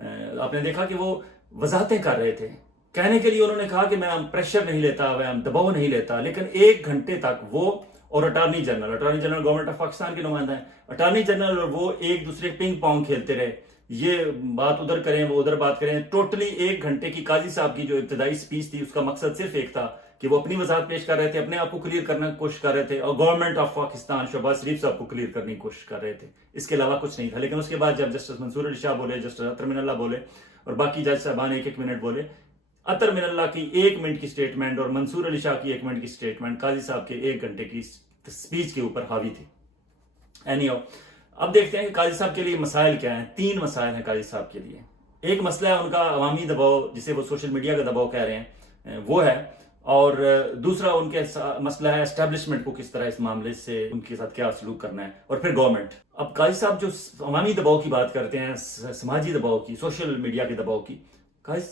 آپ نے دیکھا کہ وہ وضاحتیں کر رہے تھے. کہنے کے لیے انہوں نے کہا کہ میں پریشر نہیں لیتا, میں دباؤ نہیں لیتا, لیکن 1 گھنٹے تک وہ اور attorney general government of Pakistan کے نمائندہ ہیں, اٹارنی جنرل اور وہ ایک دوسرے پنگ پونگ کھیلتے رہے, یہ بات ادھر کریں وہ ادھر بات کریں. ٹوٹلی 1 گھنٹے کی قاضی صاحب کی جو ابتدائی سپیچ تھی اس کا مقصد صرف ایک تھا کہ وہ اپنی وضاحت پیش کر رہے تھے, اپنے آپ کو کلیئر کرنے کی کوشش کر رہے تھے, اور گورنمنٹ آف پاکستان شہباز شریف صاحب کو کلیئر کرنے کی کوشش کر رہے تھے. اس کے علاوہ کچھ نہیں تھا. لیکن اس کے بعد جب جسٹس منصور علی شاہ بولے, جسٹس اطہر من اللہ بولے اور باقی جج صاحبان 1-1 منٹ بولے, اطہر من اللہ کی 1 منٹ کی سٹیٹمنٹ اور منصور علی شاہ کی 1 منٹ کی سٹیٹمنٹ قاضی صاحب کے 1 گھنٹے کی سپیچ کے اوپر حاوی تھی. اب دیکھتے ہیں کہ قاضی صاحب کے لیے مسائل کیا ہیں. 3 مسائل ہیں قاضی صاحب کے لیے. ایک مسئلہ ہے ان کا عوامی دباؤ, جسے وہ سوشل میڈیا کا دباؤ کہہ رہے ہیں, وہ ہے. اور دوسرا ان کے مسئلہ ہے اسٹیبلشمنٹ کو کس طرح اس معاملے سے ان کے ساتھ کیا سلوک کرنا ہے, اور پھر گورنمنٹ. اب قاضی صاحب جو عوامی دباؤ کی بات کرتے ہیں, سماجی دباؤ کی, سوشل میڈیا کے دباؤ کی,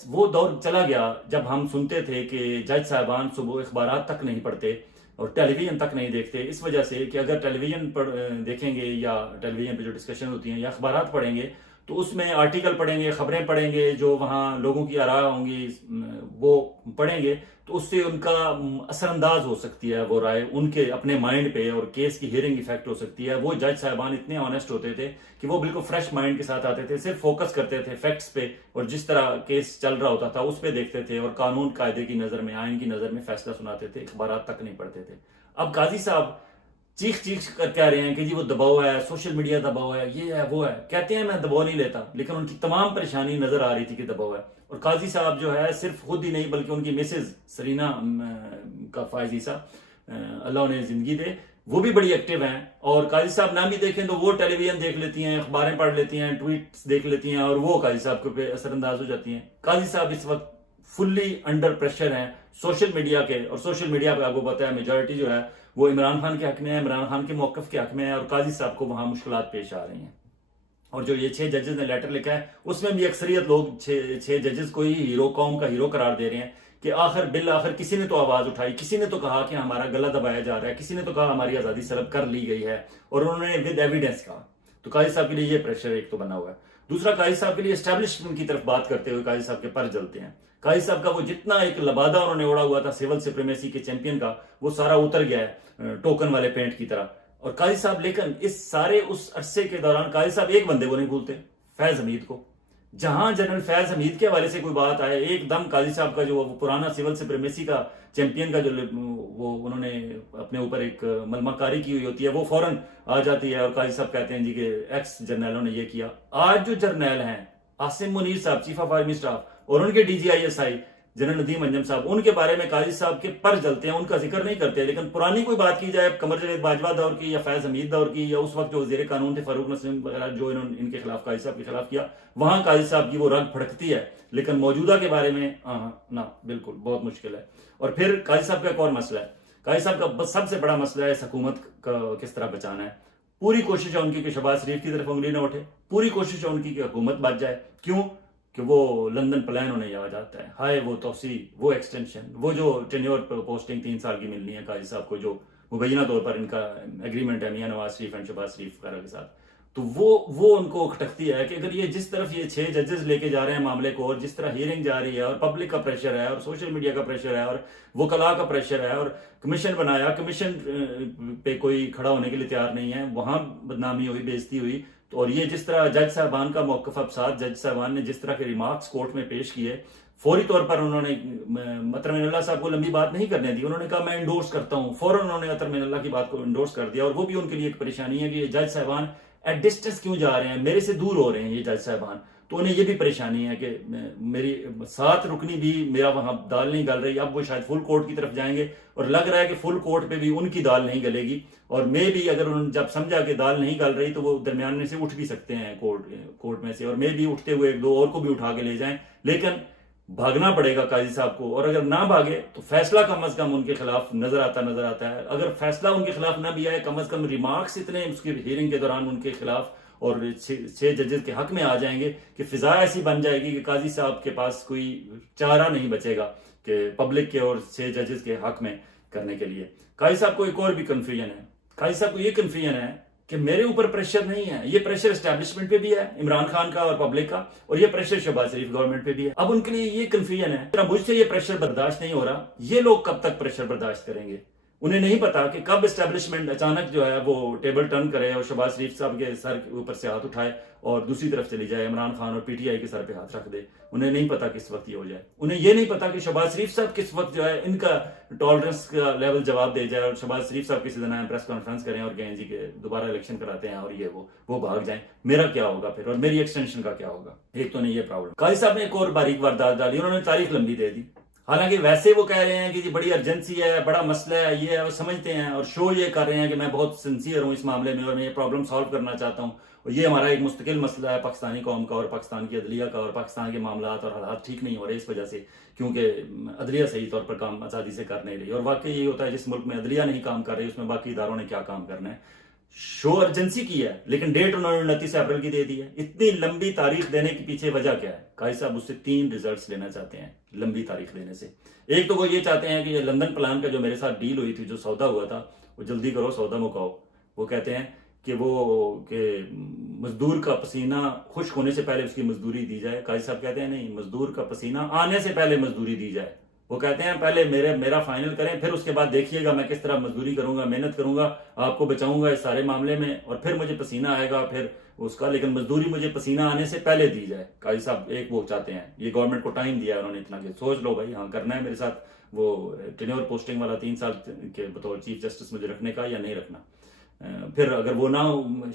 وہ دور چلا گیا جب ہم سنتے تھے کہ جج صاحبان صبح اخبارات تک نہیں پڑھتے اور ٹیلی ویژن تک نہیں دیکھتے, اس وجہ سے کہ اگر ٹیلی ویژن پر دیکھیں گے یا ٹیلی ویژن پہ جو ڈسکشن ہوتی ہیں یا اخبارات پڑھیں گے تو اس میں آرٹیکل پڑھیں گے, خبریں پڑھیں گے, جو وہاں لوگوں کی آراء ہوں گی وہ پڑھیں گے, تو اس سے ان کا اثر انداز ہو سکتی ہے وہ رائے ان کے اپنے مائنڈ پہ, اور کیس کی ہیئرنگ ایفیکٹ ہو سکتی ہے. وہ جج صاحبان اتنے آنیسٹ ہوتے تھے کہ وہ بالکل فریش مائنڈ کے ساتھ آتے تھے, صرف فوکس کرتے تھے فیکٹس پہ, اور جس طرح کیس چل رہا ہوتا تھا اس پہ دیکھتے تھے, اور قانون قاعدے کی نظر میں, آئین کی نظر میں فیصلہ سناتے تھے, اخبارات تک نہیں پڑھتے تھے. اب قاضی صاحب چیخ کر کہہ رہے ہیں کہ جی وہ دباؤ ہے, سوشل میڈیا دباؤ ہے, یہ ہے وہ ہے. کہتے ہیں میں دباؤ نہیں لیتا, لیکن ان کی تمام پریشانی نظر آ رہی تھی کہ دباؤ ہے. اور قاضی صاحب جو ہے صرف خود ہی نہیں بلکہ ان کی مسز سرینا کا فائز عیسیٰ اللہ انہیں زندگی دے, وہ بھی بڑی ایکٹیو ہیں. اور قاضی صاحب نہ بھی دیکھیں تو وہ ٹیلی ویژن دیکھ لیتی ہیں, اخباریں پڑھ لیتی ہیں, ٹویٹس دیکھ لیتی ہیں, اور وہ قاضی صاحب کے پہ اثر انداز ہو جاتی ہیں. قاضی صاحب اس وقت فلی انڈر پریشر ہیں سوشل میڈیا کے, اور سوشل میڈیا پہ آپ کو پتا ہے میجورٹی جو ہے وہ عمران خان کے حق میں ہے, عمران خان کے موقف کے حق میں ہے, اور قاضی صاحب کو وہاں مشکلات پیش آ رہی ہیں. اور جو یہ 6 ججز نے لیٹر لکھا ہے اس میں بھی اکثریت لوگ 6 ججز کو ہی ہیرو, قوم کا ہیرو قرار دے رہے ہیں کہ بالآخر کسی نے تو آواز اٹھائی, کسی نے تو کہا کہ ہمارا گلا دبایا جا رہا ہے, کسی نے تو کہا ہماری آزادی سلب کر لی گئی ہے, اور انہوں نے ود ایویڈنس کہا. تو قاضی صاحب کے لیے یہ پریشر ایک تو بنا ہوا ہے. دوسرا, قاضی صاحب کے لیے اسٹیبلشمنٹ کی طرف بات کرتے ہوئے قاضی صاحب کے پر جلتے ہیں. قاضی صاحب کا وہ جتنا ایک لبادہ انہوں نے اوڑا ہوا تھا سول سپریمیسی کے چیمپئن کا, وہ سارا اتر گیا ہے ٹوکن والے پینٹ کی طرح. اور قاضی صاحب لیکن اس عرصے کے دوران قاضی صاحب ایک بندے کو نہیں بھولتے, فیض حمید کو. جہاں جنرل فیض حمید کے حوالے سے کوئی بات آئے, ایک دم قاضی صاحب کا جو وہ پرانا سول سپریمیسی کا چیمپئن کا جو وہ انہوں نے اپنے اوپر ایک ملمہ کاری کی ہوئی ہوتی ہے, وہ فوراً آ جاتی ہے, اور قاضی صاحب کہتے ہیں جی کہ ایکس جرنیلوں نے یہ کیا. آج جو جرنیل ہیں عاصم منیر صاحب چیف آف آرمی اسٹاف, اور ان کے DGISI جنرل ندیم انجم صاحب, ان کے بارے میں قاضی صاحب کے پر جلتے ہیں, ان کا ذکر نہیں کرتے. لیکن پرانی کوئی بات کی جائے قمر جاوید باجوہ دور کی یا فیض حمید دور کی, یا اس وقت جو وزیر قانون تھے فاروق نسیم وغیرہ, جو انہوں نے ان کے خلاف قاضی صاحب کے خلاف کیا, وہاں قاضی صاحب کی وہ رگ پھڑکتی ہے. لیکن موجودہ کے بارے میں نہ, بالکل بہت مشکل ہے. اور پھر قاضی صاحب کا ایک اور مسئلہ ہے, قاضی صاحب کا سب سے بڑا مسئلہ ہے حکومت کا کس طرح بچانا ہے. پوری کوشش ہے ان کی کہ شہباز شریف کی طرف انگلی نہ اٹھے, پوری کوشش ہے ان کی کہ حکومت بچ جائے. کیوں؟ کہ وہ لندن پلان انہیں یاد آتا ہے, ہائے وہ توسیع, وہ ایکسٹینشن, وہ جو ٹینیور پوسٹنگ 3 سال کی ملنی ہے قاضی صاحب کو, جو مبینہ طور پر ان کا ایگریمنٹ ہے میاں نواز شریف اینڈ شہباز شریف وغیرہ کے ساتھ. تو وہ ان کو کھٹکتی ہے کہ اگر یہ جس طرف یہ 6 ججز لے کے جا رہے ہیں معاملے کو, اور جس طرح ہیئرنگ جا رہی ہے, اور پبلک کا پریشر ہے, اور سوشل میڈیا کا پریشر ہے, اور وکلاء کا پریشر ہے, اور کمیشن بنایا, کمیشن پہ کوئی کھڑا ہونے کے لیے تیار نہیں ہے, وہاں بدنامی ہوئی, بے عزتی ہوئی. اور یہ جس طرح جج صاحبان کا موقف, اب 7 جج صاحبان نے جس طرح کے ریمارکس کورٹ میں پیش کیے, فوری طور پر انہوں نے اطہر من اللہ صاحب کو لمبی بات نہیں کرنے دی. انہوں نے کہا میں انڈورس کرتا ہوں, فوراً انہوں نے اطہر من اللہ کی بات کو انڈورس کر دیا. اور وہ بھی ان کے لیے ایک پریشانی ہے کہ یہ جج صاحبان ایٹ ڈسٹنس کیوں جا رہے ہیں, میرے سے دور ہو رہے ہیں یہ جج صاحبان. تو انہیں یہ بھی پریشانی ہے کہ میری 7 رکنی بھی میرا وہاں دال نہیں گل رہی. اب وہ شاید فل کورٹ کی طرف جائیں گے, اور لگ رہا ہے کہ فل کورٹ پہ بھی ان کی دال نہیں گلے گی, اور میں بھی اگر انہوں نے جب سمجھا کہ دال نہیں گل رہی تو وہ درمیان میں سے اٹھ بھی سکتے ہیں کورٹ میں سے, اور میں بھی اٹھتے ہوئے 1-2 اور کو بھی اٹھا کے لے جائیں. لیکن بھاگنا پڑے گا قاضی صاحب کو, اور اگر نہ بھاگے تو فیصلہ کم از کم ان کے خلاف نظر آتا ہے. اگر فیصلہ ان کے خلاف نہ بھی آئے, کم از کم ریمارکس اتنے اس کی ہیئرنگ کے دوران ان کے خلاف اور 6 ججز کے حق میں آ جائیں گے کہ فضا ایسی بن جائے گی کہ قاضی صاحب کے پاس کوئی چارہ نہیں بچے گا کہ پبلک کے اور 6 ججز کے حق میں کرنے کے لیے. قاضی صاحب کو ایک اور بھی کنفیوژن ہے. قاضی صاحب کو یہ کنفیوژن ہے کہ میرے اوپر پریشر نہیں ہے، یہ پریشر اسٹیبلشمنٹ پہ بھی ہے، عمران خان کا اور پبلک کا، اور یہ پریشر شہباز شریف گورنمنٹ پہ بھی ہے۔ اب ان کے لیے یہ کنفیوژن ہے، مجھ سے یہ پریشر برداشت نہیں ہو رہا، یہ لوگ کب تک پریشر برداشت کریں گے؟ انہیں نہیں پتا کہ کب اسٹیبلشمنٹ اچانک جو ہے وہ ٹیبل ٹرن کرے اور شہباز شریف صاحب کے سر کے اوپر سے ہاتھ اٹھائے اور دوسری طرف چلی جائے، عمران خان اور پی ٹی آئی کے سر پہ ہاتھ رکھ دے۔ انہیں نہیں پتا کس وقت یہ ہو جائے، انہیں یہ نہیں پتا کہ شہباز شریف صاحب کس وقت جو ہے ان کا ٹالرنس کا لیول جواب دے جائے اور شہباز شریف صاحب کسی دن پریس کانفرنس کریں اور کہیں جی کہ دوبارہ الیکشن کراتے ہیں اور یہ وہ بھاگ جائیں، میرا کیا ہوگا پھر، اور میری ایکسٹینشن کا کیا ہوگا؟ ایک تو نہیں یہ پرابلم۔ قاضی صاحب نے ایک اور باریک واردات ڈالی، انہوں نے تاریخ لمبی دے دی، حالانکہ ویسے وہ کہہ رہے ہیں کہ جی بڑی ارجنسی ہے، بڑا مسئلہ ہے، یہ ہے، وہ سمجھتے ہیں اور شو یہ کر رہے ہیں کہ میں بہت سنسیئر ہوں اس معاملے میں اور میں یہ پرابلم سالو کرنا چاہتا ہوں، اور یہ ہمارا ایک مستقل مسئلہ ہے پاکستانی قوم کا اور پاکستان کی عدلیہ کا، اور پاکستان کے معاملات اور حالات ٹھیک نہیں ہو رہے اس وجہ سے، کیونکہ عدلیہ صحیح طور پر کام آزادی سے کر نہیں رہی، اور واقعی یہ ہوتا ہے جس ملک میں عدلیہ نہیں کام کر رہی اس میں باقی اداروں نے کیا کام کرنا ہے۔ شو ارجنسی کی ہے لیکن ڈیٹ انہوں نے 29 اپریل کی دے دی ہے۔ اتنی لمبی تاریخ دینے کے پیچھے وجہ کیا ہے؟ قاضی صاحب اس سے 3 ریزلٹس لینا چاہتے ہیں لمبی تاریخ دینے سے۔ ایک تو وہ یہ چاہتے ہیں کہ یہ لندن پلان کا جو میرے ساتھ ڈیل ہوئی تھی، جو سودا ہوا تھا، وہ جلدی کرو، سودا مکاؤ۔ وہ کہتے ہیں کہ مزدور کا پسینہ خشک ہونے سے پہلے اس کی مزدوری دی جائے۔ قاضی صاحب کہتے ہیں نہیں، مزدور کا پسینہ آنے سے پہلے مزدوری دی جائے۔ وہ کہتے ہیں پہلے میرا فائنل کریں، پھر اس کے بعد دیکھیے گا میں کس طرح مزدوری کروں گا، محنت کروں گا، آپ کو بچاؤں گا اس سارے معاملے میں، اور پھر مجھے پسینہ آئے گا پھر اس کا، لیکن مزدوری مجھے پسینہ آنے سے پہلے دی جائے۔ قاضی صاحب ایک وہ چاہتے ہیں، یہ گورنمنٹ کو ٹائم دیا ہے انہوں نے اتنا کہ سوچ لو بھائی، ہاں کرنا ہے میرے ساتھ وہ ٹینیور پوسٹنگ والا 3 سال کے بطور چیف جسٹس مجھے رکھنے کا یا نہیں رکھنا۔ پھر اگر وہ نہ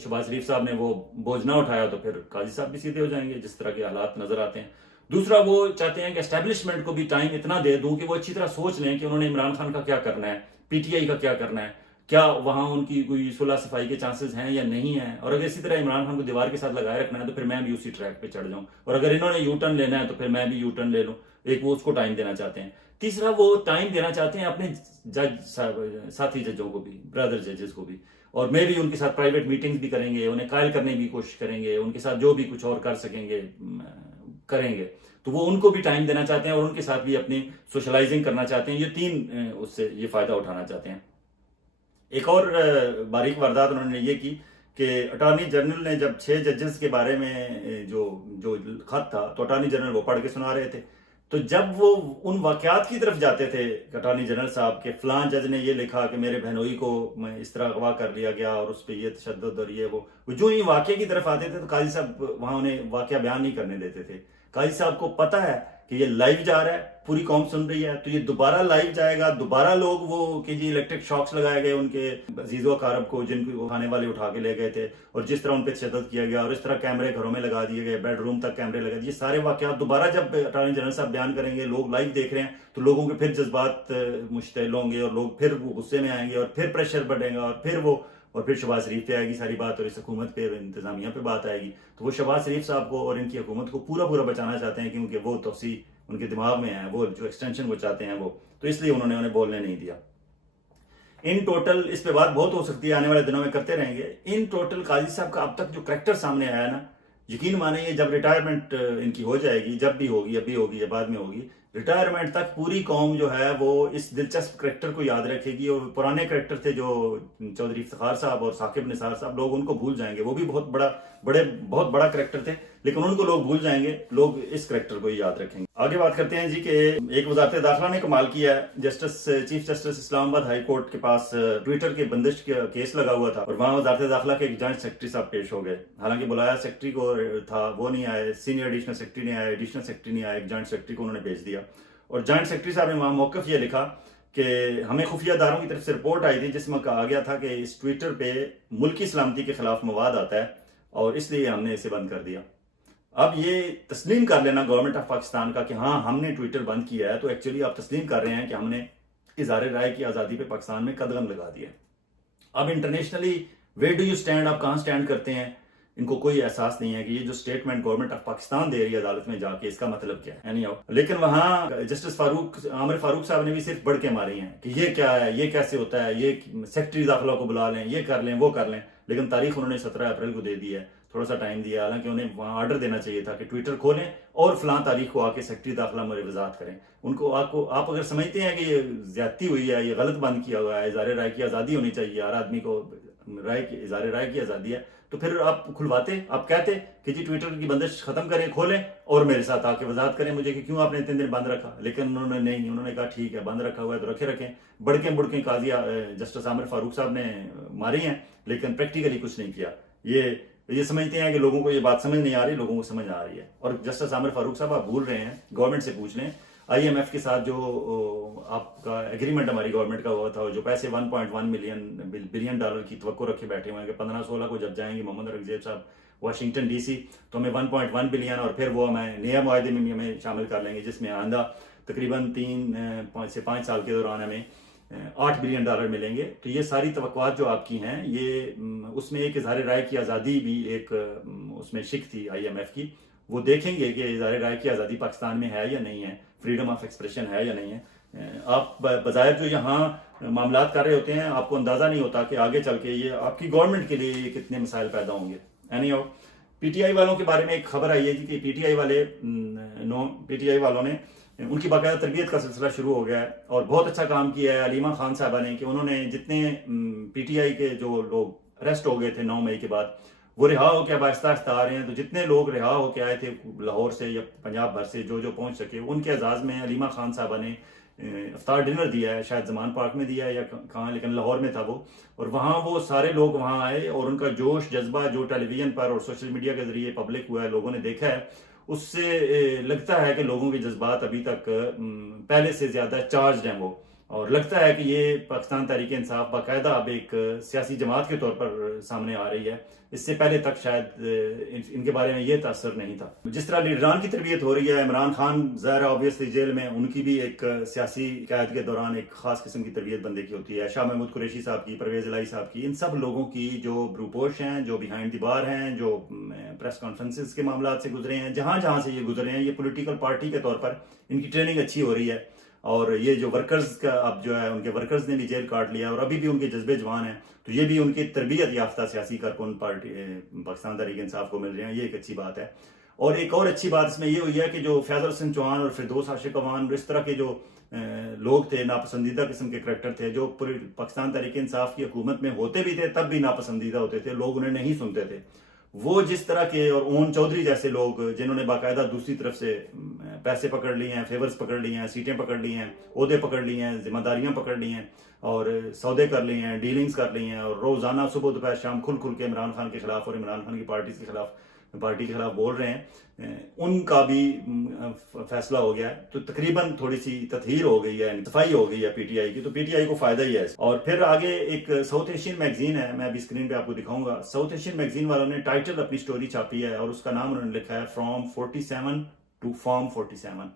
شہباز شریف صاحب نے وہ بوجھ نہ اٹھایا تو پھر قاضی صاحب بھی سیدھے ہو جائیں گے جس طرح کے حالات نظر آتے ہیں۔ دوسرا وہ چاہتے ہیں کہ اسٹیبلشمنٹ کو بھی ٹائم اتنا دے دوں کہ وہ اچھی طرح سوچ لیں کہ انہوں نے عمران خان کا کیا کرنا ہے، پی ٹی آئی کا کیا کرنا ہے، کیا وہاں ان کی کوئی صلح صفائی کے چانسز ہیں یا نہیں ہیں، اور اگر اسی طرح عمران خان کو دیوار کے ساتھ لگائے رکھنا ہے تو پھر میں بھی اسی ٹریک پہ چڑھ جاؤں، اور اگر انہوں نے یو ٹرن لینا ہے تو پھر میں بھی یو ٹرن لے لوں۔ ایک وہ اس کو ٹائم دینا چاہتے ہیں۔ تیسرا وہ ٹائم دینا چاہتے ہیں اپنے جج ساتھی ججوں کو بھی، برادر ججز کو بھی، اور میں بھی ان کے ساتھ پرائیویٹ میٹنگز بھی کریں گے، انہیں قائل کرنے کی کوشش کریں گے، ان کے ساتھ جو بھی کچھ اور کر سکیں گے کریں گے، تو وہ ان کو بھی ٹائم دینا چاہتے ہیں اور ان کے ساتھ بھی اپنی سوشلائزنگ کرنا چاہتے ہیں۔ یہ 3 اس سے یہ فائدہ اٹھانا چاہتے ہیں۔ ایک اور باریک واردات انہوں نے یہ کی کہ اٹارنی جنرل نے جب 6 ججز کے بارے میں جو خط تھا تو اٹارنی جنرل وہ پڑھ کے سنا رہے تھے، تو جب وہ ان واقعات کی طرف جاتے تھے اٹارنی جنرل صاحب کہ فلاں جج نے یہ لکھا کہ میرے بہنوئی کو اس طرح اغوا کر لیا گیا اور اس پہ یہ تشدد اور یہ وہ جو ہی واقعے کی طرف آتے تھے تو قاضی صاحب وہاں انہیں واقعہ بیان نہیں کرنے دیتے تھے۔ قاضی صاحب کو پتہ ہے کہ یہ لائیو جا رہا ہے، پوری قوم سن رہی ہے، تو یہ دوبارہ لائیو جائے گا، دوبارہ لوگ وہ کہ جی الیکٹرک شاکس لگائے گئے ان کے عزیز و اقارب کو جن کو کھانے والے اٹھا کے لے گئے تھے، اور جس طرح ان پہ تشدد کیا گیا اور اس طرح کیمرے گھروں میں لگا دیے گئے، بیڈ روم تک کیمرے لگا دیے، یہ سارے واقعات دوبارہ جب اٹارنی جنرل صاحب بیان کریں گے، لوگ لائیو دیکھ رہے ہیں، تو لوگوں کے پھر جذبات مشتعل ہوں گے اور لوگ پھر وہ غصے میں آئیں گے اور پھر پریشر بڑھے گا اور پھر شہباز شریف پہ آئے گی ساری بات اور اس حکومت پہ انتظامیہ پہ بات آئے گی۔ تو وہ شہباز شریف صاحب کو اور ان کی حکومت کو پورا بچانا چاہتے ہیں کیونکہ وہ توسیع ان کے دماغ میں ہے، وہ جو ایکسٹینشن وہ چاہتے ہیں وہ، تو اس لیے انہیں بولنے نہیں دیا۔ ان ٹوٹل اس پہ بات بہت ہو سکتی ہے، آنے والے دنوں میں کرتے رہیں گے۔ ان ٹوٹل قاضی صاحب کا اب تک جو کریکٹر سامنے آیا نا، یقین مانیں جب ریٹائرمنٹ ان کی ہو جائے گی، جب بھی ہوگی، ابھی ہوگی یا بعد میں ہوگی، ریٹائرمنٹ تک پوری قوم جو ہے وہ اس دلچسپ کریکٹر کو یاد رکھے گی، اور پرانے کریکٹر تھے جو چودھری افتخار صاحب اور ثاقب نثار صاحب، لوگ ان کو بھول جائیں گے، وہ بھی بہت بڑا کریکٹر تھے لیکن ان کو لوگ بھول جائیں گے، لوگ اس کریکٹر کو ہی یاد رکھیں گے۔ آگے بات کرتے ہیں جی کہ ایک وزارت داخلہ نے کمال کیا ہے۔ چیف جسٹس اسلام آباد ہائی کورٹ کے پاس ٹویٹر کے بندش کا کیس لگا ہوا تھا اور وہاں وزارت داخلہ کے ایک جوائنٹ سیکرٹری صاحب پیش ہو گئے، حالانکہ بلایا سیکرٹری کو تھا، وہ نہیں آئے، سینئر ایڈیشنل سیکرٹری نہیں آئے، ایڈیشنل سیکرٹری نہیں آئے، ایک جوائنٹ سیکرٹری کو انہوں نے بھیج دیا، اور جوائنٹ سیکرٹری صاحب نے وہاں موقف یہ لکھا کہ ہمیں خفیہ اداروں کی طرف سے رپورٹ آئی تھی جس میں کہا گیا تھا کہ اس ٹویٹر پہ ملکی سلامتی کے خلاف مواد آتا ہے اور اس لیے ہم نے اسے بند کر دیا۔ اب یہ تسلیم کر لینا گورنمنٹ آف پاکستان کا کہ ہاں ہم نے ٹویٹر بند کیا ہے، تو ایکچولی آپ تسلیم کر رہے ہیں کہ ہم نے اظہار رائے کی آزادی پہ پاکستان میں قدغن لگا دیا۔ اب internationally where do you stand, آپ کہاں اسٹینڈ کرتے ہیں، ان کو کوئی احساس نہیں ہے کہ یہ جو سٹیٹمنٹ گورنمنٹ آف پاکستان دے رہی ہے عدالت میں جا کے، اس کا مطلب کیا ہے۔ لیکن وہاں جسٹس عامر فاروق صاحب نے بھی صرف بڑھ کے ماری ہیں کہ یہ کیا ہے، یہ کیسے ہوتا ہے، یہ سیکرٹری داخلہ کو بلا لیں، یہ کر لیں، وہ کر لیں، لیکن تاریخ انہوں نے 17 اپریل کو دے دی ہے، تھوڑا سا ٹائم دیا، حالانکہ انہیں وہاں آرڈر دینا چاہیے تھا کہ ٹویٹر کھولیں اور فلاں تاریخ کو آ کے سیکرٹری داخلہ میں وضاحت کریں۔ آپ اگر سمجھتے ہیں کہ یہ زیادتی ہوئی ہے، یہ غلط بند کیا ہوا ہے، اظہار رائے کی آزادی ہونی چاہیے، ہر آدمی کو اظہار رائے کی آزادی ہے تو پھر آپ کھلواتے، آپ کہتے کہ جی ٹویٹر کی بندش ختم کریں، کھولیں اور میرے ساتھ آ کے وضاحت کریں مجھے کہ کیوں آپ نے اتنے دن بند رکھا. لیکن انہوں نے نہیں، انہوں نے کہا ٹھیک ہے بند رکھا ہوا ہے تو رکھیں. بڑکیں قاضی جسٹس عامر فاروق صاحب نے ماری ہیں لیکن پریکٹیکلی کچھ نہیں کیا. یہ سمجھتے ہیں کہ لوگوں کو یہ بات سمجھ نہیں آ رہی، لوگوں کو سمجھ آ رہی ہے. اور جسٹس عامر فاروق صاحب آپ بھول رہے ہیں، گورنمنٹ سے پوچھ لیں IMF کے ساتھ جو آپ کا ایگریمنٹ ہماری گورنمنٹ کا ہوا تھا، جو پیسے 1.1 بلین ڈالر کی توقع رکھے بیٹھے ہوئے ہیں کہ 15-16 کو جب جائیں گے محمد رگزیب صاحب واشنگٹن DC تو ہمیں 1.1 بلین اور پھر وہ ہمیں نیا معاہدے میں بھی ہمیں شامل کر لیں گے جس میں آئندہ تقریباً 3 سے 5 سال کے دوران ہمیں 8 بلین ڈالر ملیں گے. تو یہ ساری توقعات جو آپ کی ہیں، یہ اس میں ایک اظہار رائے کی آزادی بھی ایک اس میں شک تھی IMF کی. وہ دیکھیں گے کہ اظہار رائے کی آزادی پاکستان میں ہے یا نہیں ہے، فریڈم آف ایکسپریشن ہے یا نہیں ہے. آپ بظاہر جو یہاں معاملات کر رہے ہوتے ہیں آپ کو اندازہ نہیں ہوتا کہ آگے چل کے یہ آپ کی گورنمنٹ کے لیے یہ کتنے مسائل پیدا ہوں گے. PTI والوں کے بارے میں ایک خبر آئی ہے کہ PTI والوں نے ان کی باقاعدہ تربیت کا سلسلہ شروع ہو گیا ہے اور بہت اچھا کام کیا ہے علیمہ خان صاحبہ نے کہ انہوں نے جتنے PTI کے جو لوگ اریسٹ ہو گئے تھے 9 مئی کے بعد وہ رہا ہو کے اب آہستہ آہستہ آ رہے ہیں. تو جتنے لوگ رہا ہو کے آئے تھے لاہور سے یا پنجاب بھر سے جو پہنچ سکے، ان کے اعزاز میں علیمہ خان صاحبہ نے افطار ڈنر دیا ہے، شاید زمان پارک میں دیا ہے یا کہاں، لیکن لاہور میں تھا وہ. اور وہاں وہ سارے لوگ وہاں آئے اور ان کا جوش جذبہ جو ٹیلی ویژن پر اور سوشل میڈیا کے ذریعے پبلک ہوا ہے، لوگوں نے دیکھا ہے، اس سے لگتا ہے کہ لوگوں کے جذبات ابھی تک پہلے سے زیادہ چارجڈ ہیں وہ. اور لگتا ہے کہ یہ پاکستان تحریک انصاف باقاعدہ اب ایک سیاسی جماعت کے طور پر سامنے آ رہی ہے. اس سے پہلے تک شاید ان کے بارے میں یہ تاثر نہیں تھا. جس طرح لیڈران کی تربیت ہو رہی ہے، عمران خان ظاہر آبویسلی جیل میں، ان کی بھی ایک سیاسی قیاد کے دوران ایک خاص قسم کی تربیت بندے کی ہوتی ہے. شاہ محمود قریشی صاحب کی، پرویز الہی صاحب کی، ان سب لوگوں کی جو بروپوش ہیں، جو بیہائنڈ دی بار ہیں، جو پریس کانفرنسز کے معاملات سے گزرے ہیں، جہاں سے یہ گزرے ہیں، یہ پولیٹیکل پارٹی کے طور پر ان کی ٹریننگ اچھی ہو رہی ہے. اور یہ جو ورکرز کا اب جو ہے ان کے ورکرز نے بھی جیل کاٹ لیا اور ابھی بھی ان کے جذبے جوان ہیں، تو یہ بھی ان کی تربیت یافتہ سیاسی کارکن پارٹی پاکستان تحریک انصاف کو مل رہے ہیں. یہ ایک اچھی بات ہے. اور ایک اور اچھی بات اس میں یہ ہوئی ہے کہ جو فیاض الحسن چوہان اور فردوس عاشق اوان اور اس طرح کے جو لوگ تھے، ناپسندیدہ قسم کے کریکٹر تھے، جو پاکستان تحریک انصاف کی حکومت میں ہوتے بھی تھے تب بھی ناپسندیدہ ہوتے تھے، لوگ انہیں نہیں سنتے تھے. وہ جس طرح کے، اور اون چودھری جیسے لوگ جنہوں نے باقاعدہ دوسری طرف سے پیسے پکڑ لیے ہیں، فیورز پکڑ لیے ہیں، سیٹیں پکڑ لی ہیں، عہدے پکڑ لیے ہیں، ذمہ داریاں پکڑ لی ہیں اور سودے کر لیے ہیں، ڈیلنگز کر لی ہیں، اور روزانہ صبح دوپہر شام کھل کے عمران خان کے خلاف اور عمران خان کی پارٹی کے خلاف بول رہے ہیں، ان کا بھی فیصلہ ہو گیا ہے. تو تقریباً تھوڑی سی تطہیر ہو گئی ہے، صفائی ہو گئی ہے PTI کی. تو PTI کو فائدہ ہی ہے. اور پھر آگے ایک ساؤتھ ایشین میگزین ہے، میں ابھی اسکرین پہ آپ کو دکھاؤں گا. ساؤتھ ایشین میگزین والوں نے ٹائٹل اپنی سٹوری چھاپی ہے اور اس کا نام انہوں نے لکھا ہے فرام 47 ٹو فارم 47،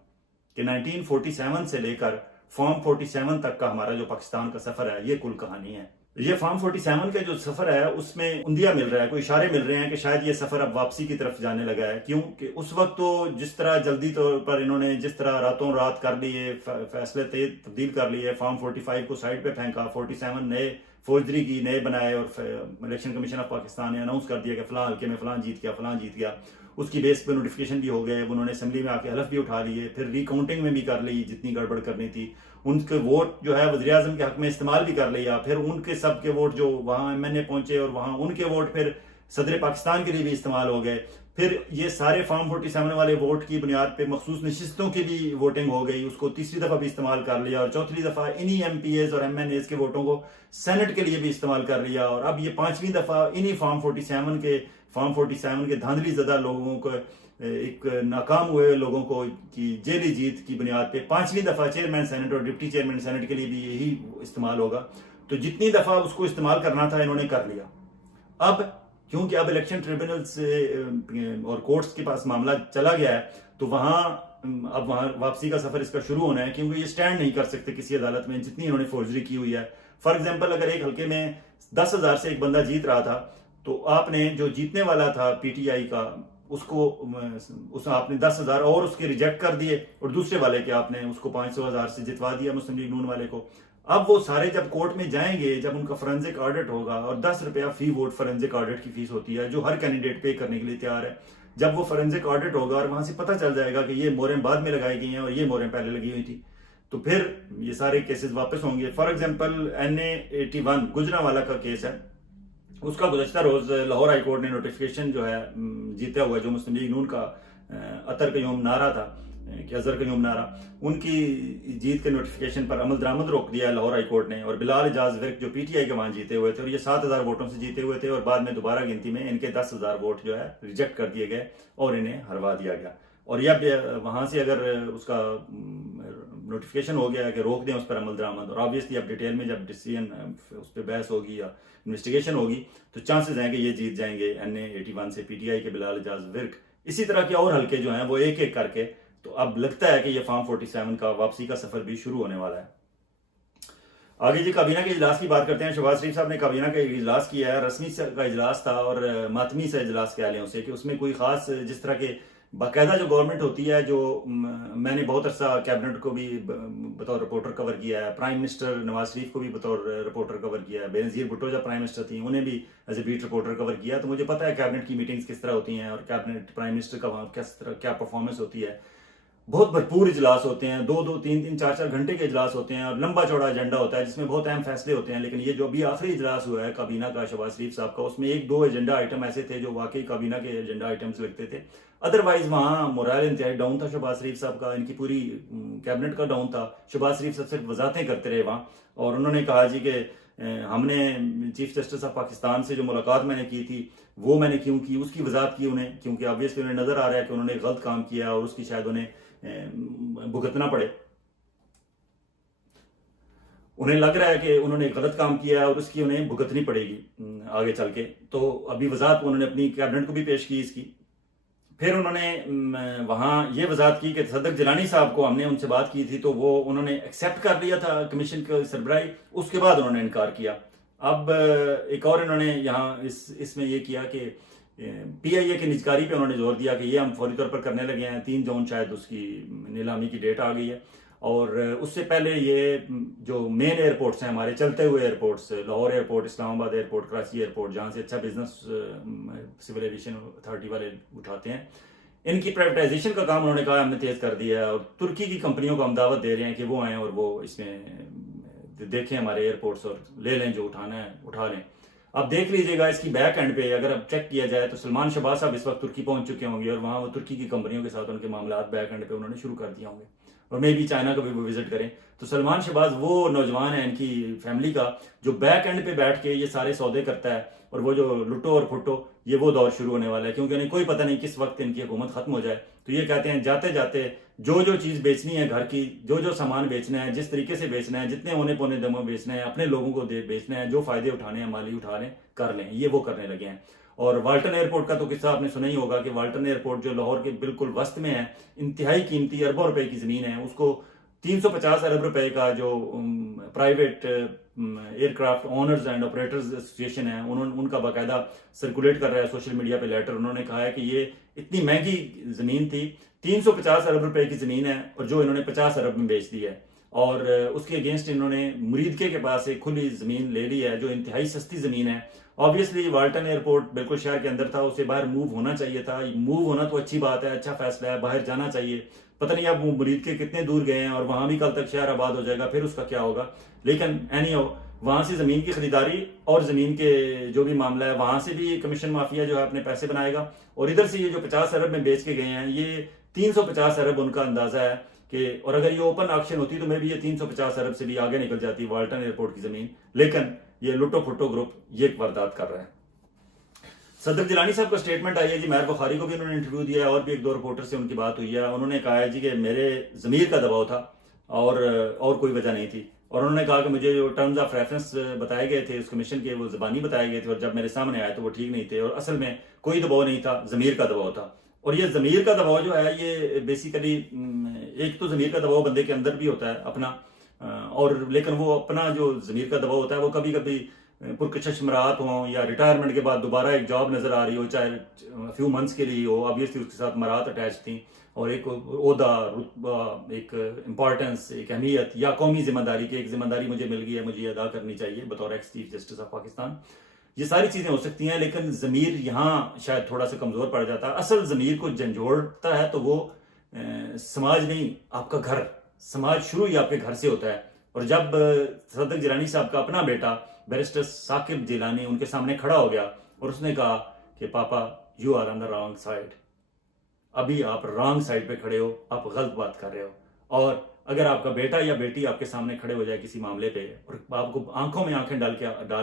کہ 1947 سے لے کر فارم 47 تک کا ہمارا جو پاکستان کا سفر ہے، یہ کل کہانی ہے. یہ فارم 47 کا جو سفر ہے اس میں اندیا مل رہا ہے، کوئی اشارے مل رہے ہیں کہ شاید یہ سفر اب واپسی کی طرف جانے لگا ہے. کیوں کہ اس وقت تو جس طرح جلدی طور پر انہوں نے جس طرح راتوں رات کر لیے، فیصلے تبدیل کر لیے، فارم 45 کو سائڈ پہ پھینکا، 47 نئے فوجدری کی نئے بنائے اور الیکشن کمیشن آف پاکستان نے اناؤنس کر دیا کہ فلاں حلقے میں فلاں جیت گیا. اس کی بیس پہ نوٹیفیکیشن بھی ہو گئے، انہوں نے اسمبلی میں آ کے حلف بھی اٹھا لیے، پھر ری کاؤنٹنگ میں بھی کر لی جتنی گڑبڑ کرنی تھی. ان کے ووٹ جو ہے وزیر اعظم کے حق میں استعمال بھی کر لیا، پھر ان کے سب کے ووٹ جو وہاں MNA پہنچے اور وہاں ان کے ووٹ پھر صدر پاکستان کے لیے بھی استعمال ہو گئے. پھر یہ سارے فارم 47 والے ووٹ کی بنیاد پہ مخصوص نشستوں کی بھی ووٹنگ ہو گئی، اس کو تیسری دفعہ بھی استعمال کر لیا، اور چوتھی دفعہ انہی MPAs اور MNAs کے ووٹوں کو سینٹ کے لیے بھی استعمال کر لیا، اور اب یہ 5ویں دفعہ انہی فارم 47 کے دھاندلی زدہ لوگوں کو، ایک ناکام ہوئے لوگوں کو کی جیلی جیت کی بنیاد پہ 5ویں دفعہ چیئرمین سینٹ اور ڈپٹی چیئرمین سینٹ کے لیے بھی یہی استعمال ہوگا. تو جتنی دفعہ اس کو استعمال کرنا تھا انہوں نے کر لیا. اب کیونکہ اب الیکشن ٹریبونل سے اور کورٹس کے پاس معاملہ چلا گیا ہے، تو اب وہاں واپسی کا سفر اس کا شروع ہونا ہے، کیونکہ یہ سٹینڈ نہیں کر سکتے کسی عدالت میں جتنی انہوں نے فورجری کی ہوئی ہے. فار ایگزامپل اگر ایک حلقے میں 10,000 سے ایک بندہ جیت رہا تھا، تو آپ نے جو جیتنے والا تھا PTI کا، اس آپ نے 10,000 اور اس کے ریجیکٹ کر دیے، اور دوسرے والے کے آپ نے اس کو 500,000 سے جتوا دیا مسلم لیگ نون والے کو. اب وہ سارے جب کورٹ میں جائیں گے، جب ان کا فورنزک آڈٹ ہوگا، اور 10 روپیہ فی ووٹ فورنزک آڈٹ کی فیس ہوتی ہے جو ہر کینڈیڈیٹ پے کرنے کے لیے تیار ہے، جب وہ فورنزک آڈٹ ہوگا اور وہاں سے پتہ چل جائے گا کہ یہ موریں بعد میں لگائی گئی ہیں اور یہ موریں پہلے لگی ہوئی تھی، تو پھر یہ سارے کیسز واپس ہوں گے. فار ایگزامپل NA 81 گجرانوالہ کا کیس ہے، اس کا گزشتہ روز لاہور ہائی کورٹ نے نوٹیفیکیشن جو ہے جیتا ہوا جو مسلم لیگ نون کا اطہر قیوم نعرہ تھا کہ اظہر قیوم نعرہ، ان کی جیت کے نوٹیفیکیشن پر عمل درآمد روک دیا ہے لاہور ہائی کورٹ نے، اور بلال اعجاز ورک جو پی ٹی آئی کے وہاں جیتے ہوئے تھے، اور یہ 7,000 ووٹوں سے جیتے ہوئے تھے، اور بعد میں دوبارہ گنتی میں ان کے 10,000 ووٹ جو ہے ریجیکٹ کر دیے گئے اور انہیں ہروا دیا گیا. اور یہ وہاں سے اگر اس کا نوٹیفیکیشن ہو گیا کہ روک دیں اس پر عمل درآمد، اور آبویسلی اب ڈیٹیل میں جب ڈیسیژن اس پہ بحث ہوگی یا انویسٹیگیشن ہوگی تو چانسز ہیں کہ یہ جیت جائیں گے NA81 سے پی ٹی آئی کے بلال اعجاز ورک. اسی طرح کے اور حلقے جو ہیں وہ ایک ایک کر کے، تو اب لگتا ہے کہ یہ فارم 47 کا واپسی کا سفر بھی شروع ہونے والا ہے. آگے جی کابینہ کے اجلاس کی بات کرتے ہیں. شہباز شریف صاحب نے کابینہ کا اجلاس کیا ہے، رسمی کا اجلاس تھا اور ماتمی سے اجلاس کیا لیں اسے، کہ اس میں کوئی خاص جس طرح کے باقاعدہ جو گورنمنٹ ہوتی ہے، جو میں نے بہت عرصہ کیبنٹ کو بھی بطور رپورٹر کور کیا ہے، پرائم منسٹر نواز شریف کو بھی بطور رپورٹر کور کیا ہے، بینظیر بھٹو جب پرائم منسٹر تھیں انہیں بھی ایز اے بیٹ رپورٹر کور کیا، تو مجھے پتہ ہے کیبنٹ کی میٹنگز کس طرح ہوتی ہیں اور کیبنٹ پرائم منسٹر کا وہاں کس طرح کیا پرفارمنس ہوتی ہے. بہت بھرپور اجلاس ہوتے ہیں، 2-2 3-3 4-4 گھنٹے کے اجلاس ہوتے ہیں، اور لمبا چوڑا ایجنڈا ہوتا ہے جس میں بہت اہم فیصلے ہوتے ہیں. لیکن یہ جو ابھی آخری اجلاس ہوا ہے کابینہ کا شہباز شریف صاحب کا، اس میں 1-2 ایجنڈا آئٹم ایسے تھے جو واقعی کابینہ کے ایجنڈا آئٹمز لگتے تھے. ادروائز وہاں مورائل انتہائی ڈاؤن تھا شہباز شریف صاحب کا، ان کی پوری کیبنٹ کا ڈاؤن تھا. شہباز شریف صاحب صرف وضاحتیں کرتے رہے وہاں، اور انہوں نے کہا جی کہ ہم نے چیف جسٹس آف پاکستان سے جو ملاقات میں نے کی تھی وہ میں نے کیوں کی، اس کی وضاحت کی انہیں، کیونکہ آبویسلی انہیں نظر آ رہا ہے کہ انہوں نے غلط کام کیا اور اس کی شاید انہیں بھگتنا پڑے. انہیں لگ رہا ہے کہ انہوں نے غلط کام کیا اور اس کی انہیں بھگتنی پڑے گی آگے چل کے. تو ابھی وضاحت انہوں نے اپنی کیبنٹ کو بھی پیش کی اس کی. پھر انہوں نے وہاں یہ وضاحت کی کہ صدق جیلانی صاحب کو ہم نے ان سے بات کی تھی تو وہ انہوں نے ایکسیپٹ کر لیا تھا کمیشن کی سربراہی، اس کے بعد انہوں نے انکار کیا. اب ایک اور انہوں نے یہاں اس میں یہ کیا کہ PIA کی نجکاری پہ انہوں نے زور دیا کہ یہ ہم فوری طور پر کرنے لگے ہیں. 3 جون شاید اس کی نیلامی کی ڈیٹ آ گئی ہے، اور اس سے پہلے یہ جو مین ایئرپورٹس ہیں ہمارے چلتے ہوئے ایئرپورٹس، لاہور ایئرپورٹ، اسلام آباد ایئرپورٹ، کراچی ایئرپورٹ، جہاں سے اچھا بزنس سول ایویشن اتھارٹی والے اٹھاتے ہیں، ان کی پرائیویٹائزیشن کا کام انہوں نے کہا ہم نے تیز کر دیا ہے. اور ترکی کی کمپنیوں کو ہم دعوت دے رہے ہیں کہ وہ آئیں اور وہ اس میں دیکھیں ہمارے ایئرپورٹس اور لے لیں جو اٹھانا ہے اٹھا لیں. اب دیکھ لیجئے گا اس کی بیک اینڈ پہ اگر اب چیک کیا جائے تو سلمان شہباز صاحب اس وقت ترکی پہنچ چکے ہوں گے، اور وہاں وہ ترکی کی کمپنیوں کے ساتھ ان کے معاملات بیک اینڈ پہ انہوں نے شروع کر دیا ہوں گے. اور میں بھی چائنا کا بھی وہ وزٹ کریں تو سلمان شہباز وہ نوجوان ہے ان کی فیملی کا جو بیک اینڈ پہ بیٹھ کے یہ سارے سودے کرتا ہے، اور وہ جو لٹو اور پھٹو یہ وہ دور شروع ہونے والا ہے، کیونکہ انہیں کوئی پتہ نہیں کس وقت ان کی حکومت ختم ہو جائے. تو یہ کہتے ہیں جاتے جاتے جو چیز بیچنی ہے گھر کی، جو سامان بیچنا ہے، جس طریقے سے بیچنا ہے، جتنے ہونے پونے دموں بیچنا ہے، اپنے لوگوں کو بیچنا ہے، جو فائدے اٹھانے ہیں مالی اٹھا لیں کر لیں، یہ وہ کرنے لگے ہیں. اور والٹن ایئرپورٹ کا تو قصہ آپ نے سنا ہی ہوگا کہ والٹن ایئرپورٹ جو لاہور کے بالکل وسط میں ہے، انتہائی قیمتی اربوں روپے کی زمین ہے، اس کو 350 ارب روپے کا جو private aircraft owners and operators association ہے ان کا باقاعدہ سرکولیٹ کر رہا ہے سوشل میڈیا پہ لیٹر. انہوں نے کہا ہے کہ یہ اتنی مہنگی زمین تھی، 350 ارب روپے کی زمین ہے، اور جو انہوں نے 50 ارب میں بیچ دی ہے، اور اس کے اگینسٹ انہوں نے مریدکے کے پاس ایک کھلی زمین لے لی ہے جو انتہائی سستی زمین ہے. آبویسلی والٹن ایئرپورٹ بالکل شہر کے اندر تھا، اسے باہر موو ہونا چاہیے تھا. موو ہونا تو اچھی بات ہے، اچھا فیصلہ ہے، باہر جانا چاہیے. پتہ نہیں اب مرید کے کتنے دور گئے ہیں اور وہاں بھی کل تک شہر آباد ہو جائے گا، پھر اس کا کیا ہوگا. لیکن وہاں سے زمین کی خریداری اور زمین کے جو بھی معاملہ ہے وہاں سے بھی کمیشن مافیا جو ہے اپنے پیسے بنائے گا. اور ادھر سے یہ جو 50 ارب میں بیچ کے گئے ہیں یہ 350 ارب ان کا اندازہ ہے کہ، اور اگر یہ اوپن آکشن ہوتی تو میں بھی یہ 350 ارب سے بھی آگے نکل جاتی والٹن ایئرپورٹ کی زمین. لیکن یہ لٹو پھٹو گروپ یہ واردات کر رہا ہے. صدق جیلانی صاحب کا سٹیٹمنٹ آئی ہے جی، مہر بخاری کو بھی انہوں نے انٹرویو دیا ہے، اور بھی 1-2 رپورٹر سے ان کی بات ہوئی ہے. انہوں نے کہا ہے جی کہ میرے ضمیر کا دباؤ تھا اور کوئی وجہ نہیں تھی. اور انہوں نے کہا کہ مجھے جو ٹرمز آف ریفرنس بتائے گئے تھے اس کمیشن کے وہ زبانی بتائے گئے تھے، اور جب میرے سامنے آئے تو وہ ٹھیک نہیں تھے، اور اصل میں کوئی دباؤ نہیں تھا، ضمیر کا دباؤ تھا. اور یہ ضمیر کا دباؤ جو ہے یہ بیسیکلی ایک تو ضمیر کا دباؤ بندے کے اندر بھی ہوتا ہے اپنا، اور لیکن وہ اپنا جو ضمیر کا دباؤ ہوتا ہے وہ کبھی کبھی پرکشش مرات ہوں یا ریٹائرمنٹ کے بعد دوبارہ ایک جاب نظر آ رہی ہو، چاہے فیو منتھس کے لیے ہو، آبویسلی اس کے ساتھ مرات اٹیچ تھیں، اور ایک عہدہ، رتبہ، ایک امپورٹنس، ایک اہمیت یا قومی ذمہ داری کی ایک ذمہ داری مجھے مل گئی ہے، مجھے یہ ادا کرنی چاہیے بطور x chief justice of Pakistan. یہ ساری چیزیں ہو سکتی ہیں، لیکن ضمیر یہاں شاید تھوڑا سا کمزور پڑ جاتا ہے. اصل ضمیر کو جھنجھوڑتا ہے تو وہ سماج نہیں، آپ کا گھر. سماج شروع ہی آپ کے گھر سے ہوتا ہے، اور جب صدق جیلانی صاحب کا اپنا بیٹا بیرسٹر ثاقب جیلانی ان کے سامنے کھڑا ہو گیا اور اس نے کہا کہ papa you are on the wrong side, ابھی آپ رانگ سائڈ پہ کھڑے ہو، آپ غلط بات کر رہے ہو، اور اگر آپ کا بیٹا یا بیٹی آپ کے سامنے کھڑے ہو جائے کسی معاملے پہ اور آپ کو آنکھوں میں آنکھیں ڈال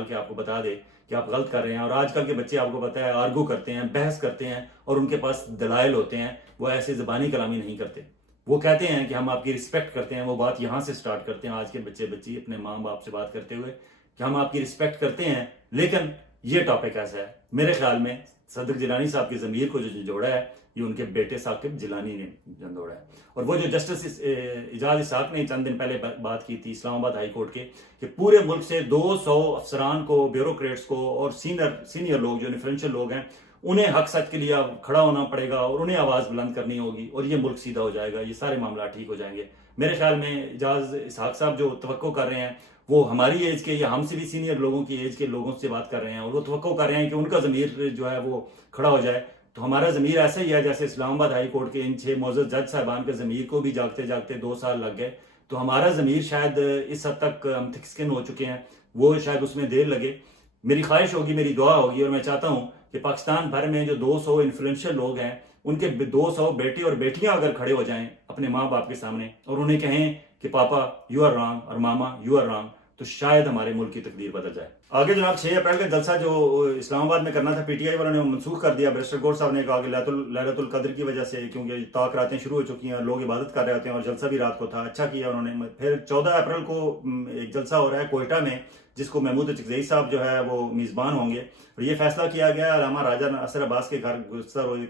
کے آپ کو بتا دے کہ آپ غلط کر رہے ہیں، اور آج کل کے بچے آپ کو پتا ہے آرگو کرتے ہیں، بحث کرتے ہیں، اور ان کے پاس دلائل ہوتے ہیں، وہ ایسے زبانی کلامی نہیں کرتے، وہ کہتے ہیں کہ ہم آپ کی رسپیکٹ کرتے ہیں، وہ بات یہاں سے سٹارٹ کرتے ہیں آج کے بچے بچی اپنے ماں باپ سے بات کرتے ہوئے کہ ہم آپ کی رسپیکٹ کرتے ہیں، لیکن یہ ٹاپک ایسا ہے۔ میرے خیال میں صدق جیلانی صاحب کی ضمیر کو جو جوڑا ہے یہ ان کے بیٹے ثاقب جیلانی نے جوڑا ہے۔ اور وہ جو جسٹس اعجاز اسحاق نے چند دن پہلے بات کی تھی اسلام آباد ہائی کورٹ کے کہ پورے ملک سے 200 افسران کو، بیوروکریٹس کو اور سینئر لوگ جو انفلوئنشل لوگ ہیں انہیں حق سچ کے لیے کھڑا ہونا پڑے گا اور انہیں آواز بلند کرنی ہوگی اور یہ ملک سیدھا ہو جائے گا، یہ سارے معاملات ٹھیک ہو جائیں گے۔ میرے خیال میں اعجاز اسحاق صاحب جو توقع کر رہے ہیں وہ ہماری ایج کے یا ہم سے بھی سینئر لوگوں کی ایج کے لوگوں سے بات کر رہے ہیں، اور وہ توقع کر رہے ہیں کہ ان کا ضمیر جو ہے وہ کھڑا ہو جائے۔ تو ہمارا ضمیر ایسا ہی ہے جیسے اسلام آباد ہائی کورٹ کے ان 6 معزز جج صاحبان کے ضمیر کو بھی جاگتے جاگتے 2 سال لگ گئے، تو ہمارا ضمیر شاید اس حد تک ہم تھک سکن ہو چکے ہیں، وہ شاید اس میں دیر لگے۔ میری خواہش ہوگی، میری دعا ہوگی، اور میں چاہتا ہوں کہ پاکستان بھر میں جو 200 انفلوئنشل لوگ ہیں ان کے 200 بیٹے اور بیٹیاں اگر کھڑے ہو جائیں اپنے ماں باپ کے سامنے اور انہیں کہیں کہ پاپا یو آر رانگ اور ماما یو آر رانگ، تو شاید ہمارے ملک کی تقدیر بدل جائے۔ آگے جناب 6 اپریل کا جلسہ جو اسلام آباد میں کرنا تھا پی ٹی آئی والوں نے منسوخ کر دیا۔ بیرسٹر گور صاحب نے کہا کہ ليلۃ القدر کی وجہ سے، کیونکہ طاق راتیں شروع ہو چکی ہیں، لوگ عبادت کر رہے ہوتے ہیں اور جلسہ بھی رات کو تھا، اچھا کیا انہوں نے۔ پھر 14 اپریل کو ایک جلسہ ہو رہا ہے کوئٹہ میں جس کو محمود چکزئی صاحب جو ہے وہ میزبان ہوں گے، اور یہ فیصلہ کیا گیا علامہ راجہ ناصر عباس کے گھر گزشتہ روز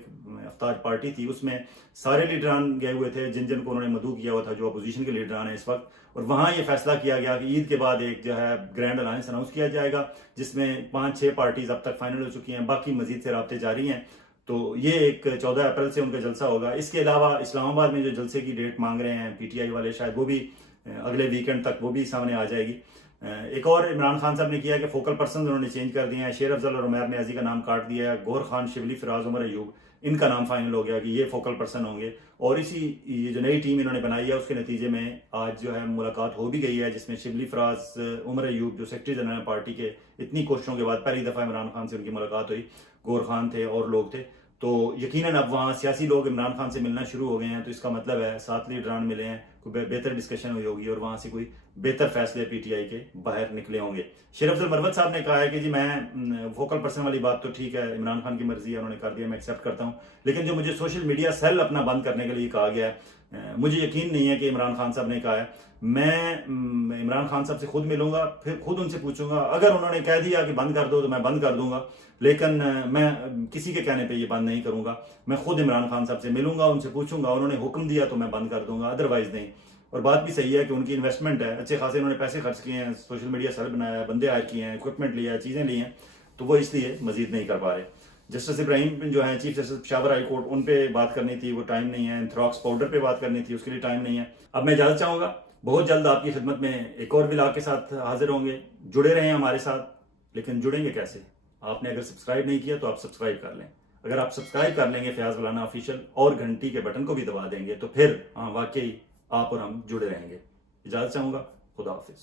افطار پارٹی تھی، اس میں سارے لیڈران گئے ہوئے تھے جن کو انہوں نے مدعو کیا ہوا تھا جو اپوزیشن کے لیڈران ہیں اس وقت، اور وہاں یہ فیصلہ کیا گیا کہ عید کے بعد ایک جو ہے گرینڈ الائنس اناؤنس کیا جائے گا جس میں 5-6 پارٹیز اب تک فائنل ہو چکی ہیں، باقی مزید سے رابطے جاری ہیں۔ تو یہ ایک 14 اپریل سے ان کا جلسہ ہوگا۔ اس کے علاوہ اسلام آباد میں جو جلسے کی ڈیٹ مانگ رہے ہیں پی ٹی آئی والے، شاید وہ بھی اگلے ویکنڈ تک وہ بھی سامنے آ جائے گی۔ ایک اور عمران خان صاحب نے کیا کہ فوکل پرسنز انہوں نے چینج کر دیے ہیں، شیر افضل اور عمیر نیازی کا نام کاٹ دیا ہے، گور خان، شبلی، فراز، عمر ایوب، ان کا نام فائنل ہو گیا کہ یہ فوکل پرسن ہوں گے، اور یہ جو نئی ٹیم انہوں نے بنائی ہے اس کے نتیجے میں آج جو ہے ملاقات ہو بھی گئی ہے جس میں شبلی، فراز، عمر ایوب جو سیکرٹری جنرل پارٹی کے اتنی کوششوں کے بعد پہلی دفعہ عمران خان سے ان کی ملاقات ہوئی، گور خان تھے اور لوگ تھے، تو یقیناً اب وہاں سیاسی لوگ عمران خان سے ملنا شروع ہو گئے ہیں، تو اس کا مطلب ہے 7 لیڈران ملے ہیں، کوئی بہتر ڈسکشن ہوئی ہوگی اور وہاں سے کوئی بہتر فیصلے پی ٹی آئی کے باہر نکلے ہوں گے۔ شیر افضل مروت صاحب نے کہا ہے کہ جی میں فوکل پرسن والی بات تو ٹھیک ہے، عمران خان کی مرضی ہے، انہوں نے کر دیا، میں ایکسیپٹ کرتا ہوں، لیکن جو مجھے سوشل میڈیا سیل اپنا بند کرنے کے لیے کہا گیا ہے، مجھے یقین نہیں ہے کہ عمران خان صاحب نے کہا ہے۔ میں عمران خان صاحب سے خود ملوں گا، پھر خود ان سے پوچھوں گا، اگر انہوں نے کہہ دیا کہ بند کر دو تو میں بند کر دوں گا، لیکن میں کسی کے کہنے پہ یہ بند نہیں کروں گا، میں خود عمران خان صاحب سے ملوں گا، ان سے پوچھوں گا، انہوں نے حکم دیا تو میں بند کر دوں گا، ادروائز نہیں۔ اور بات بھی صحیح ہے کہ ان کی انویسٹمنٹ ہے، اچھے خاصے انہوں نے پیسے خرچ کیے ہیں، سوشل میڈیا سیل بنایا ہے، بندے ہائر کیے ہیں، اکوپمنٹ لیا ہے، چیزیں لی ہیں، تو وہ اس لیے مزید نہیں کر پا رہے۔ جسٹس ابراہیم جو ہیں chief justice Peshawar high court, ان پہ بات کرنی تھی، وہ ٹائم نہیں ہے، انتھراکس پاؤڈر پہ بات کرنی تھی، اس کے لیے ٹائم نہیں ہے۔ اب میں اجازت چاہوں گا، بہت جلد آپ کی خدمت میں ایک اور ولاگ کے ساتھ حاضر ہوں گے، جڑے رہیں ہمارے ساتھ، لیکن جڑیں گے کیسے؟ آپ نے اگر سبسکرائب نہیں کیا تو آپ سبسکرائب کر لیں، اگر آپ سبسکرائب کر لیں گے فیاض ولانا آفیشیل اور گھنٹی کے بٹن کو بھی دبا دیں گے تو پھر ہاں واقعی آپ اور ہم جڑے رہیں گے۔ اجازت چاہوں گا، خدا حافظ۔